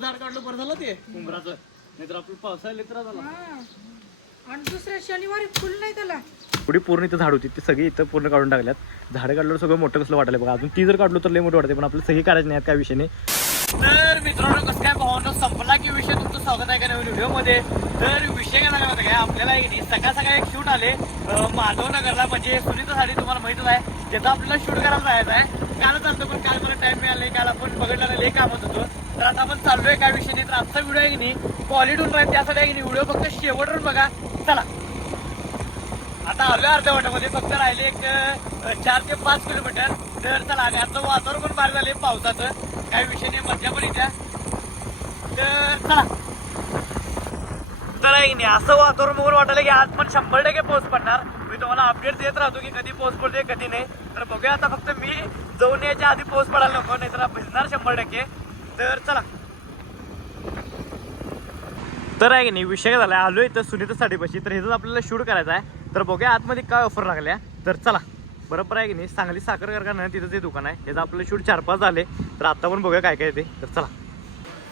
झाड काढलं बरं झालं ते उंबराचं, नाहीतर आपलं पावसाळ्यात लेतरा झाला. आणि दुसऱ्या शनिवारी फुल नाही त्याला. एवढी पूर्ण इथं झाड होती ती सगळी इथं पूर्ण काढून टाकल्यात. झाडं काढल्यावर सगळं मोठं कसलं वाटायला बघा. अजून ती जर काढलो तर लय मोठं वाटते, पण आपलं सगळी काढायचं नाही काय विषय नाही. तर मित्रांनो कसं काय भावांनो संपला की विषय तुमचं स्वागत आहे का नवीन व्हिडिओमध्ये. तर विषय काय झाला काय आपल्याला सकाळ सकाळी एक शूट आले माधवनगरला, म्हणजे सुनीता साडी तुम्हाला माहितच आहे, त्याचा आपल्याला शूट करायला जायचं आहे. काल चालतो पण काल मला टाइम मिळाला नाही, काल आपण बघितलं नाही, कामत होतो. तर आता आपण चाललोय काय विषय नाही. तर आजचा व्हिडिओ आहे की नाही क्वालिटीवर राहील, त्यासाठी आहे की नाही व्हिडिओ फक्त शेवटवर बघा. चला आता आलोय अर्ध्या वाटामध्ये, फक्त राहिले एक 4 ते 5 किलोमीटर. तर चला आणि आता वातावरण पण बाहेर झाले पावसाचं, काही विषय नाही, मजा पण येत्या. तर चला तर आहे की नाही असं वातावरण बघून वाटायला की आज पण 100% पाऊस पडणार. मी तुम्हाला अपडेट देत राहतो की कधी पाऊस पडतोय कधी नाही. तर बघूया आता, फक्त मी जाऊन यायच्या आधी पाऊस पडायला नको, नाही तर भिजणार 100%. तर चला तर आहे की नाही विषय काय झाला, आलोय इथं सुनीता साडीपाशी. तर ह्याच आपल्याला शूट करायचं आहे. तर बघूया आतमध्ये काय ऑफर लागल्या. तर चला बरोबर आहे की नाही, सांगली साखर कारखाना तिथं ते दुकान आहे, त्याचं आपलं शूट 4-5 झाले. तर आता पण बघूया काय काय ते. तर चला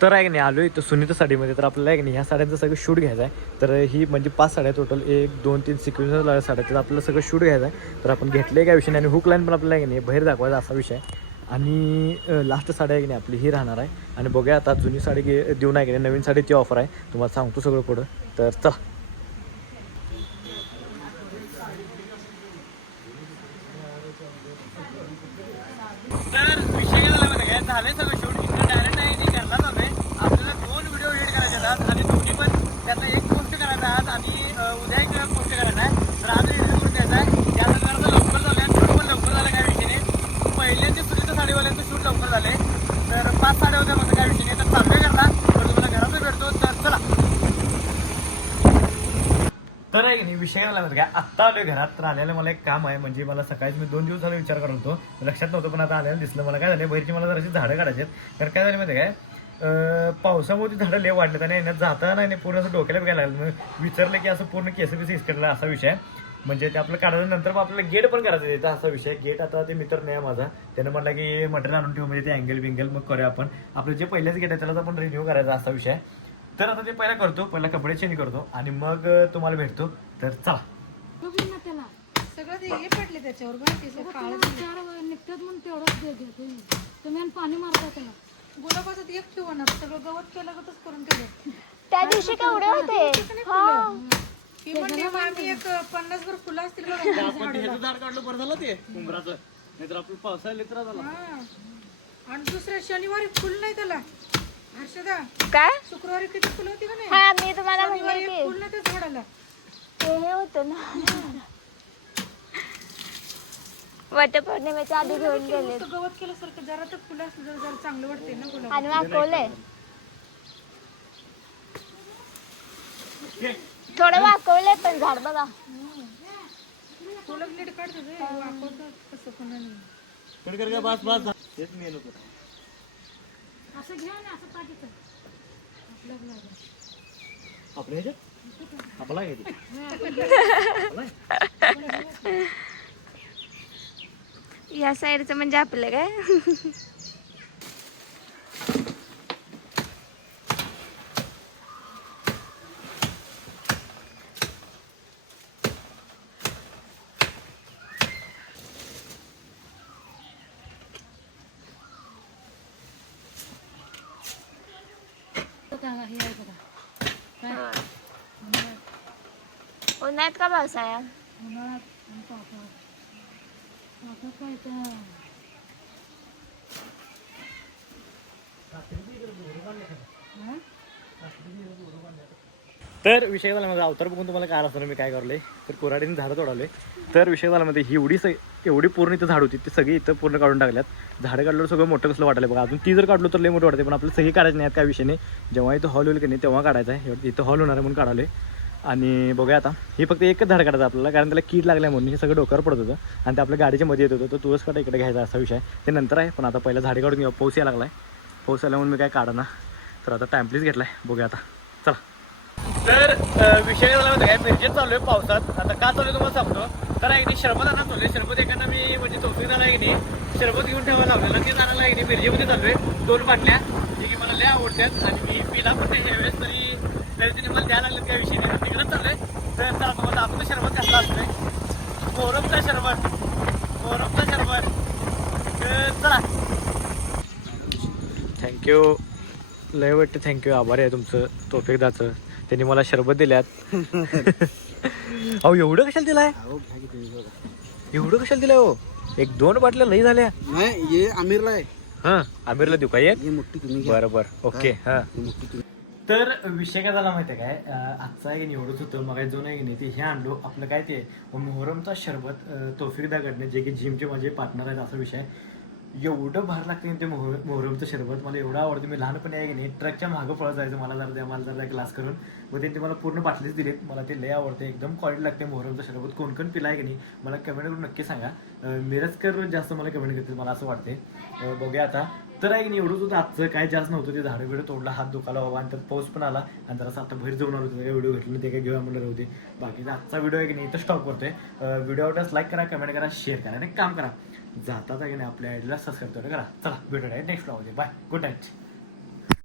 तर आहे की नाही आलोय इथं सुनीता साडीमध्ये. तर आपल्याला आहे की नाही ह्या साड्यांचं सगळं शूट घ्यायचं आहे. तर ही म्हणजे 5 साड्या टोटल 1 2 3 सिक्वेन्स साड्या, तर आपल्याला सगळं शूट घ्यायचं आहे. तर आपण घेतले काय विषय नाही, आणि हुक लाईन पण आपल्याला आहे की नाही बाहेर दाखवायचा असा विषय आहे. आणि लास्ट साडी आहे की नाही आपली ही राहणार आहे. आणि बघूया आता जुनी साडी देऊन आहे की नाही, नवीन साडीची ऑफर आहे, तुम्हाला सांगतो सगळं पुढं. तर चला तर विषय काय झाला माहिती आहे, झाले सगळं शूट. इकडे डायरेक्ट आहे नाही घरला जातोय. आपल्याला 2 व्हिडिओ एडिट करायचे आहेत आणि दोन्ही पण त्याचा एक पोस्ट करायचा आहे आणि उद्या एक पोस्ट करायचा आहे. तर आज एडिट करून द्यायचा आहे. त्यानंतर आता लवकर झालं आणि शूट पण लवकर झालं, काय विषय नाही. पहिल्यांचे सुनीता साडीवाल्यांचं शूट लवकर झाले. तर 5 साड्या होत्या माझं, काय विषय नाही. तर चाललोय घरला, तर तुम्हाला घरातच भेटतो. तर चला तर आहे की नाही विषय झाला माहिती काय, आत्ता आलोय घरात. तर आल्याला मला एक काम आहे, म्हणजे मला सकाळी मी 2 दिवस झाले विचार करत होतो, लक्षात नव्हतं, पण आता आल्याला दिसलं. मला काय झालं, बाहेरची मला जराशी झाडं काढायची आहेत. तर काय झालं माहिती काय, पावसामुळे झाडं लय वाढलेत आणि येण्यात जाता नाही पूर्ण असं डोक्याला बघायला लागलं. मग विचारलं की असं पूर्ण केस बिस इसकडला असा विषय, म्हणजे ते आपलं काढल्यानंतर मग आपल्याला गेट पण करायचं त्याचा असा विषय. गेट आता ते मित्र नाही माझा, त्यानं म्हटलं की मटेरियल आणून ठेवू, म्हणजे ते अँगल बिंगल मग करूया आपण. आपलं जे पहिल्याच गेट आहे त्याला आपण रिन्यू करायचा असा विषय. तर आता ते पहिला करतो, पहिला कपडे चेंज करतो आणि मग तुम्हाला भेटतो. तर चला त्याला सगळं ते हे पडले त्याच्यावर निघतात म्हणून तेवढंच तुम्ही पाणी मारता त्याला. गुलाबाचं एक ठेवणार, सगळं गवत केलं गतच करून ठेवलं. त्या दिवशी केवढे होते. ही म्हणजे आम्ही एक 50 भर फुलं असतील बघा. आपण ह्याचं झाड काढलं बरं झालं ते उंबराचं, नाहीतर आपलं पावसाळ्यात लेतरा झाला. आणि दुसऱ्या शनिवारी फुल नाही त्याला. हर्षदा काय शुक्रवारी किती फुलं होती का नाही. हा मी तुम्हाला शनिवारी म्हणले एक फुल नाही त्या झाडाला. की हे होतं ना वटपौर्णिमेच्या आधी घेऊन गेले नुसतं गवत केल्यासारखं जरा तर फुलं असलं जरा जरा चांगलं वाटते ना गुलाब. आणि वाकवलंय, थोडं वाकवलंय पण झाड बघा. फुलं नीट काढते वापरतात कसं कोणाने. बस बस तेच मेन होतं. असं घ्या ना, असं पाठीचं आपल्या ह्याच्यात आपला घेते या साईडचं म्हणजे आपलं काय. उन्हाळ्यात का पावसाळ्यात. तर विषय झाला माझा अवतार बघून तुम्हाला काय असतं मी काय करले. तर कोराडीने झाडं तोडाले. तर विषय झाला मध्ये ही एवढी पूर्ण इथं झाड होती, ती सगळी इथं पूर्ण काढून टाकल्यात. झाडं काढल्यावर सगळं मोठं कसलं वाटायला बघा. अजून ती जर काढलो तर लय मोठं वाटते, पण आपलं सगळी काढायचं नाही काय विषय नाही. जेव्हा इथं हॉल होईल की नाही तेव्हा काढायचं आहे. इथं हॉल होणार आहे म्हणून काढाले. आणि बघूया आता ही फक्त एकच झाड काढायचं आपल्याला, कारण त्याला कीड लागल्या म्हणून हे सगळं डोक्यावर पडत होतं आणि ते आपल्या गाडीच्या मध्ये येत होतं. तर तुळस काढा इकडे घ्यायचा असा विषय ते नंतर आहे. पण आता पहिला झाडे काढून घेऊ, पाऊस यायला लागला आहे. पाऊस आला म्हणून मी काय काढा. तर आता टाइमप्लीज घेतला आहे, बघूया आता चला. तर विषय झाला माहिती काय, मिरजेत चालू आहे पावसात. आता का चालू आहे तुम्हाला सांगतो. तर आहे की नाही शरबत आणा चाललोय. शरबत एकानं मी म्हणजे तोफी झाला की नाही शरबत घेऊन ठेवायला लावलेला ते जाणाला की नाही मिरजेमध्ये चाललोय. 2 बाटल्या जे की मला लय आवडतात आणि मी पिला पण त्याच्या वेळेस तरी तिने मला द्यायला लागलं त्या विषयी तिकडंच चाललोय. तर चला तुम्हाला आपलं शरबत घातला असतोय मोहरमचा शरबत चला. थँक्यू लय वाटतं. थँक्यू आभारी आहे तुमचं तोफेकदाचं. त्यांनी मला शरबत दिल्यात. अहो एवढं कशाला दिलाय हो? 1-2 बाटल्या लई झाल्या. नाही ये आमिरला आहे. हा आमिरला देऊ का एक? ही मोठी तुम्ही बरं ओके. हा मोठी तुम्ही. तर विषय काय झाला माहिती आहे काय आजचा एक निवडत होतं मग जो नाही की ते हे आणलो आपलं काय ते मोहरमचा शरबत तोफिकदाकडनं जे की जिमचे माझे पार्टनर आहेत असा विषय. एवढं भार लागते ते मोहरमचं शरबत मला एवढं आवडतं. मी लहानपणी आहे की नाही ट्रकच्या मागं पळत जायचं मला जरा द्या ग्लास करून व त्यांनी मला पूर्ण बाटलीच दिलीत. मला ते लय आवडते एकदम क्वालिटी लागते मोहरमचं शरबत. कोण पिलाय की नाही मला कमेंट करून नक्की सांगा. मिरजकर जास्त मला कमेंट करतील मला असं वाटते. बघूया आता. तर आहे की नाही एवढंच होतं आजचं काय जास्त नव्हतं. ते झाडं बिडं तोडला हात दुखाला बाबा आणि त्यात पाऊस पण आला आणि जरासं आता बाहेर जाऊन आलो होतं व्हिडिओ घेतलं ते काय घेऊया म्हणलं होते. बाकीचा आजचा व्हिडिओ आहे की नाही इथं स्टॉप करतोय. व्हिडिओ आवडल्यास लाईक करा कमेंट करा शेअर करा आणि काम करा जातात आहे की नाही आपल्या आयडीला सबस्क्राईब करा. चला भेटूया next video. Bye good night.